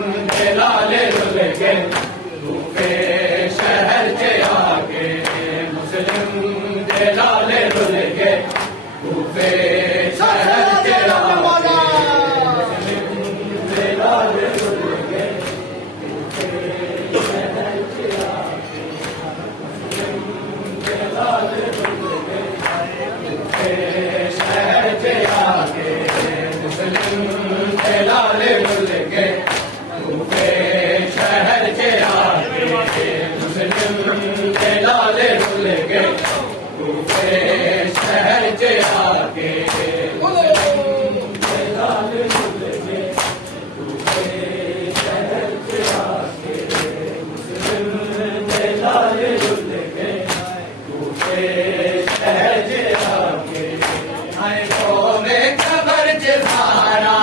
दे लाले रुल के कूफे शहर के आगे मुस्लिम दे लाले रुल के कूफे शहर के आगे मुस्लिम दे लाले रुल के कूफे शहर के आगे मुस्लिम दे लाले रुल के कूफे शहर के आगे मुस्लिम दे लाले रुल के कूफे शहर के आगे मुस्लिम दे लाले रुल के कूफे शहर के आगे मुस्लिम दे लाले रुल के कूफे शहर के आगे मुस्लिम दे लाले रुल के कूफे शहर के आगे आए को में खबर जहारा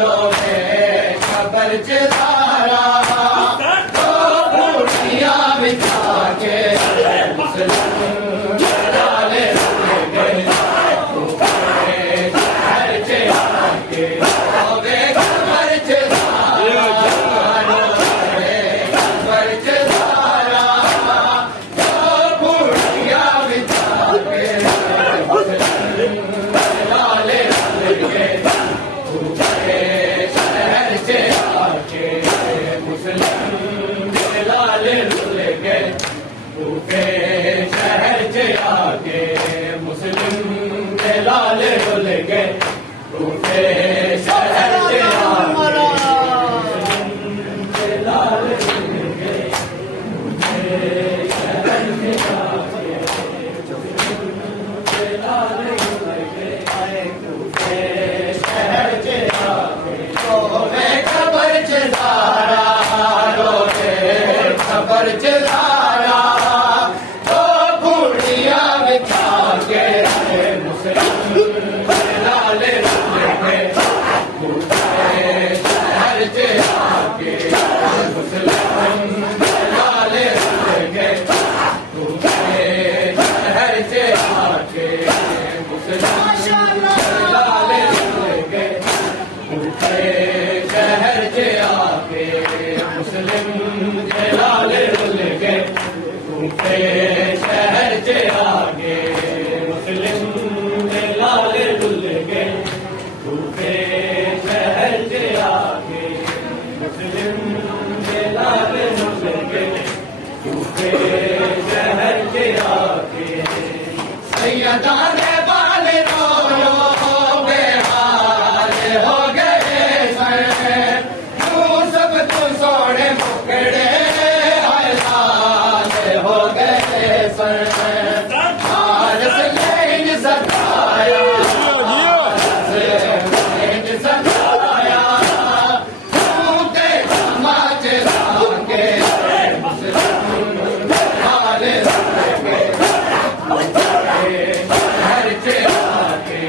लो में खबर जहारा तो बूढ़िया बिछा के मुस्लिम दे लाले रुल के कूफे शहर के आगे तो में खबर जहारा लो में खबर जहारा तो बूढ़िया बिछा के मुस्लिम दे लाले रुल के कूफे शहर के आगे मुस्लिम दे लाले रुल के कूफे शहर के आगे मुस्लिम दे लाले रुल के कूफे शहर के आगे मुस्लिम दे लाले रुल के कूफे शहर के आगे मुस्लिम दे लाले रुल के कूफे शहर के आगे तो मैं खबर जहारा रो के खबर जहारा तो बूढ़िया बिछा के मुस्लिम दे लाले रुल के कूफे शहर के आगे मुस्लिम दे लाले रुल के कूफे शहर के आगे मुस्लिम दे लाले रुल के कूफे शहर के आगे मुस्लिम दे लाले रुल के कूफे शहर के आगे मुस्लिम दे लाले रुल के कूफे शहर के आगे मुस्लिम दे लाले रुल के कूफे शहर के आगे सैयदा ने वाले रो बेहाल हो गए सर यूसुफ तू सोने मुकड़े हलाल हो गए सर हारस लेन सताया हारस लेन सताया तूते समाज लागे मुस्लिम दे लाले रुल के शहर के आगे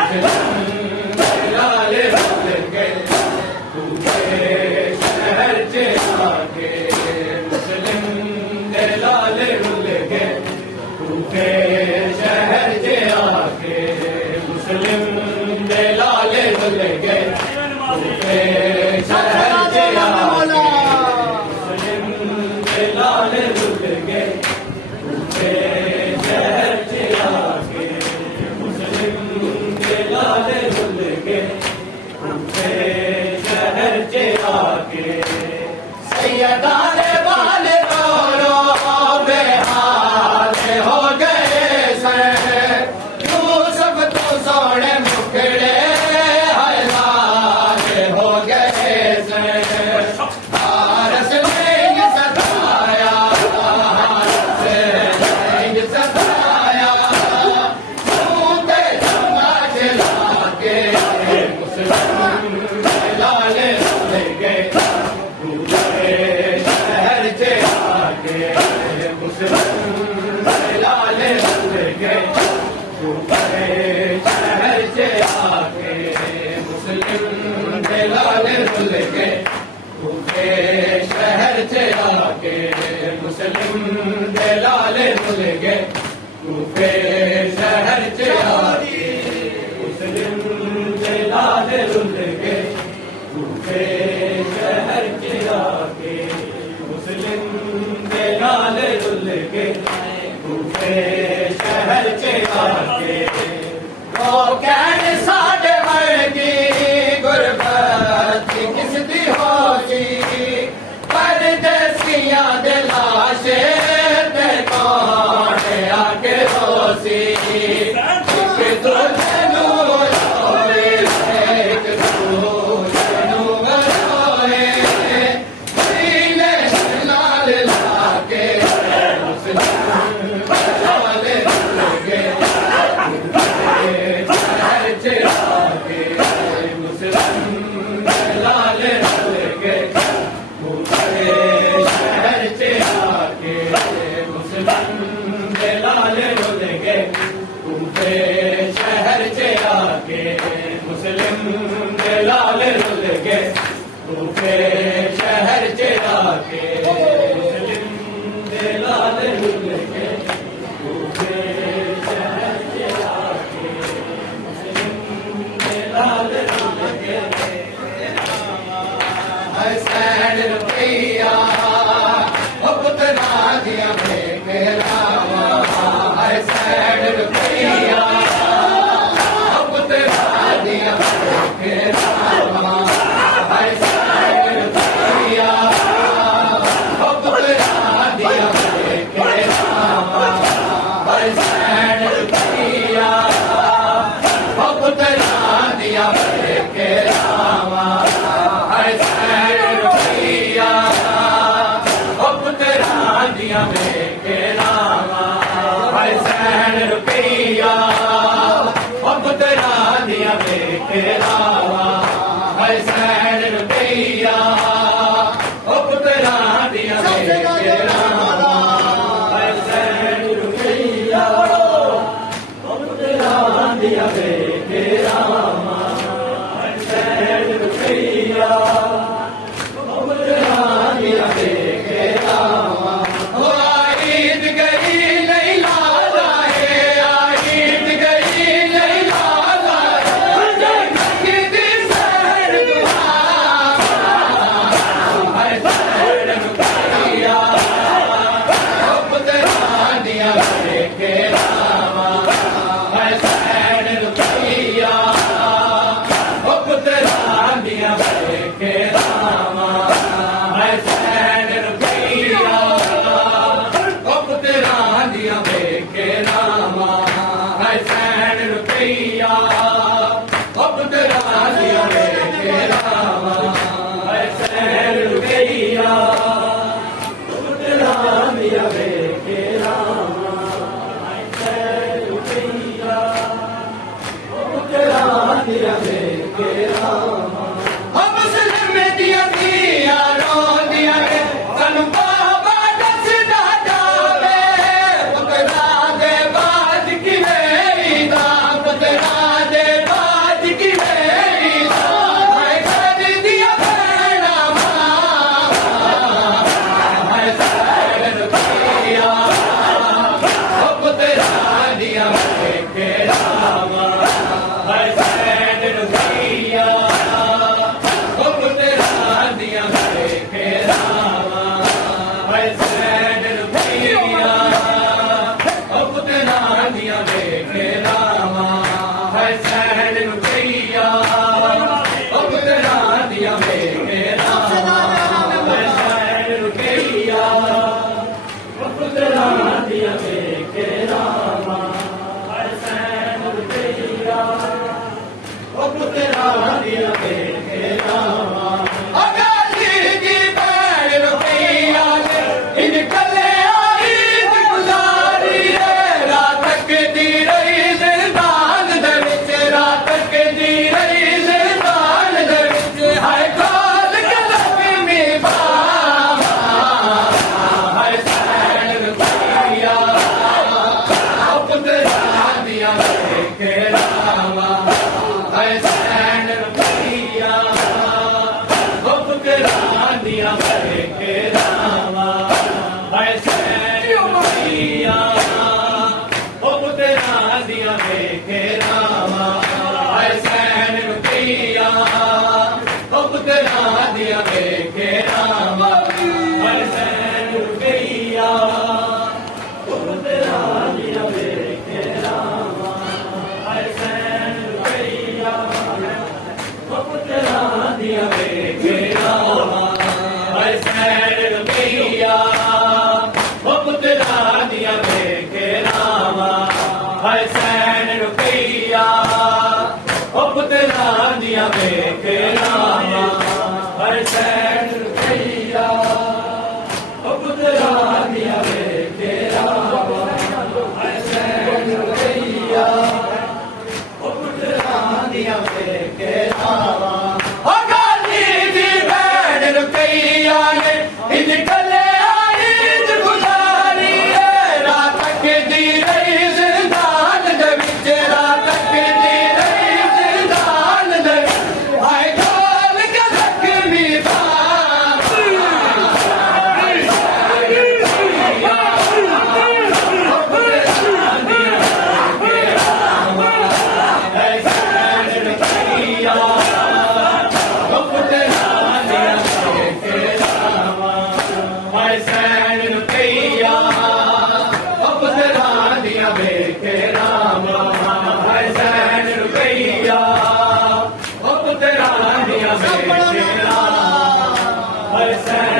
मुस्लिम दे लाले रुल के कूफे शहर के आगे मुस्लिम दे लाले रुल के कूफे शहर के आगे मुस्लिम दे लाले रुल के कूफे शहर के आगे मुस्लिम दे लाले रुल के कूफे शहर के आगे मुस्लिम दे लाले रुल के कूफे शहर के आगे सैयदा ने वाले रो बेहाल हो गए सर यूसुफ तू सोने मुकड़े हलाल हो गए सर हारस लेन सताया हारस लेन सताया तूते समाज लागे मुस्लिम दे लाले रुल के कूफे शहर के आगे मुस्लिम दे लाले रुल के कूफे शहर के आगे मुस्लिम दे लाले रुल के कूफे शहर के आगे मुस्लिम दे लाले रुल के कूफे शहर के आगे मुस्लिम दे लाले रुल के कूफे शहर च आके वो कहने साढ़े वर्गी गुरबत किसदी होसी परदेसियां दे लाशे ते कौन आके रोसी एक दूजे नू रोए एक दूजे नू रोए सीने लाल लाके शहर च आके मुस्लिम दे लाल रुल गए शहर च आके मुस्लिम दे लाल रुल गए शहर च आके मुस्लिम दे लाल रुल गए हसैन रुपैया पुतना दिया मेरा हसैन रुपैया पुतना दिया मेरा हसैन रुपैया पुतना दिया मेरा हसैन रुपैया पुतना दिया मेरा हसैन रुपैया पुतना दिया मेरा हसैन रुपैया पुतना दिया मेरा हसैन रुपैया पुतना दिया मेरा हसैन रुपैया पुतना दिया मेरा हसैन रुपैया पुतना दिया मेरा ईद गई नहीं लाला है ईद गई नहीं लाला किदी सैर दुआ हसैन रुपैया पुतना दिया मेरा हसैन रुपैया पुतना दिया मेरा हसैन रुपैया पुतना दिया मेरा हसैन रुपैया पुतना दिया मेरा हसैन रुपैया पुतना दिया मेरा हसैन रुपैया पुतना दिया मेरा हम मुस्लिम में दिया दिया रो दिया सन बाबा दस दावे पुतना दे बाज की मेरी दा पुतना दे बाज की मेरी दा मैं कर दिया बहना हसैन रुपैया पुतना दिया मेरा हसैन रुपैया पुतना दिया मेरा हसैन रुपैया पुतना दिया मेरा हसैन रुपैया पुतना दिया मेरा हसैन रुपैया पुतना दिया मेरा हसैन रुपैया पुतना दिया मेरा अगाली की बैल रुपैया इन कले आई गुजारी है रात के दी रही जिंदान दे विच रात के दी रही जिंदान दे विच हाय काल कलमी में बाबा हसैन रुपैया पुतना दिया मेरा हसैन रुपैया पुतना दिया मेरा हसैन रुपैया पुतना दिया मेरा हसैन रुपैया पुतना दिया मेरा हसैन रुपैया पुतना हसैन